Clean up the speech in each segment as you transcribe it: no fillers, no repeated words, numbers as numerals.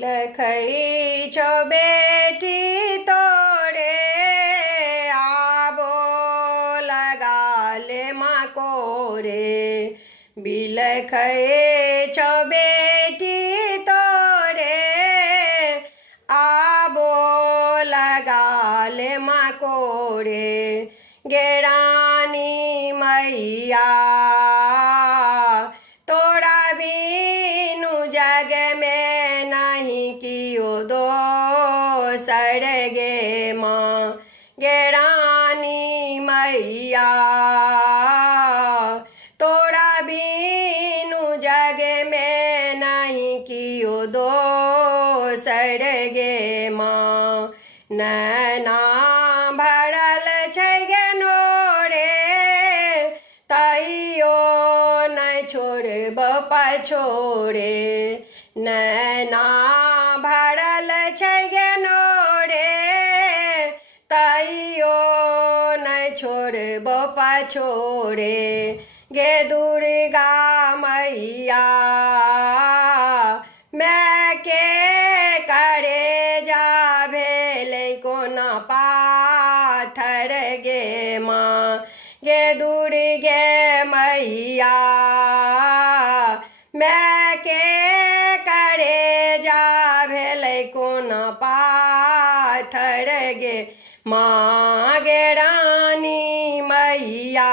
बिलखई छो बेटी तोरे आबो लगा ले माँ कोरे। बिलखई छो बेटी तोरे आबो लगा ले माँ कोरे। गे रानी मैया तोरा बीनु जग में नहीं कियो दोसर गे माँ। गे रानी मैया तोरा बीनु जग में नहीं कियो दोसर गे माँ। नैना भरल छै गे नोरे तैयो नहीं छोड़ब पछोरे। नैना भरल छै गे नोरे तैयो नहीं छोड़ब पछोरे। गे दुर्गा मैया मैं के करे जा भेलै कोना पाथर गे माँ। गे दुर्गे मैया मैं के करे जा भेलै कोना पाथर गे माँ। गे रानी मैया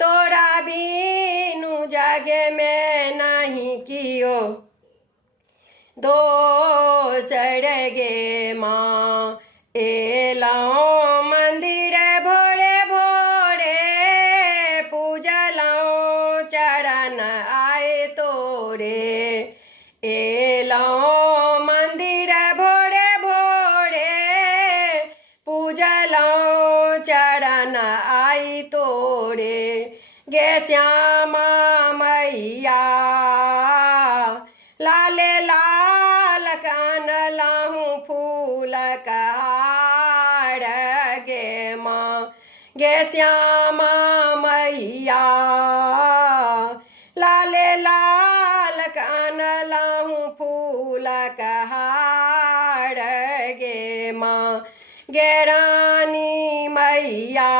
तोरा बीनु जग में नहीं कियो दोसर गे माँ। एलौं मंदिर भोरे भोरे पूजलौं चरण आए तोरे। एलौं मंदिर भोरे भोरे पूजलौं चरण आई तोरे। गे श्यामा मैया लाले लाल कानलहु फूलक हार गे माँ। गे श्यामा मैया लाले लाल कानलहु फूलक हार गे माँ। गे रानी मैया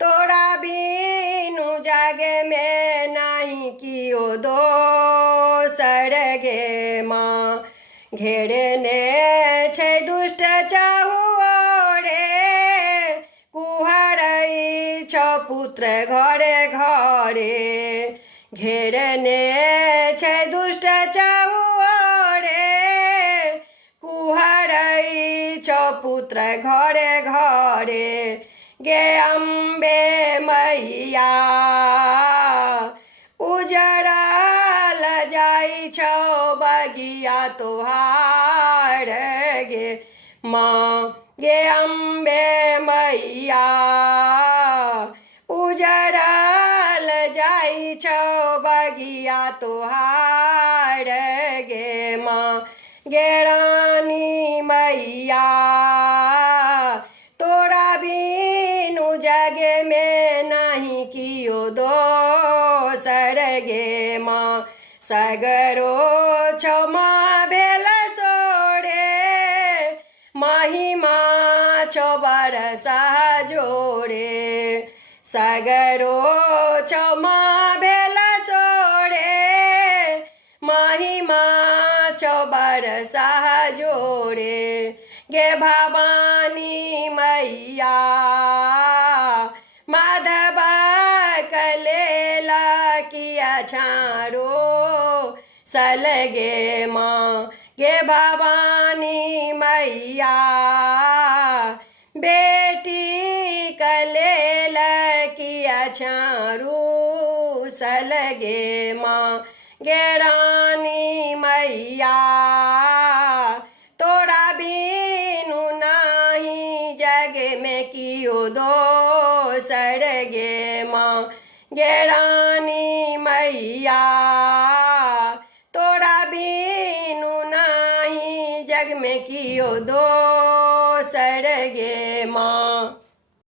तोरा बीनु जग में नहीं कियो दोसर गे माँ। घेरने छै दुष्ट चहुओरे कुहरै छो पुत्र घरे घरे। घेरने छै दुष्ट चहुओरे कुहरै छो पुत्र घरे घरे। गे अम्बे मैया उजड़ल जाइ छौ बगिया तोहार गे माँ। गे अम्बे मैया उजड़ल जाइ छौ बगिया तोहार गे माँ। गे रानी मैया तोरा बीनु जग में नहीं कियो दोसर गे माँ। सगरो छौ माँ भेल सोरे महिमा छौ बरसा जोरे। सगरो छौ माँ भेल सोरे महिमा छौ बरसा जोरे। गे भवानी मैया माधव कलेला किया छारो सलगे माँ। गे भवानी मैया बेटी कलेल किया छारो सलगे माँ। गे रानी मैया तोरा बीनु नाही जग में कियो दोसर गे माँ। गे रानी मैया तोरा बीनु नाही जग में कियो दो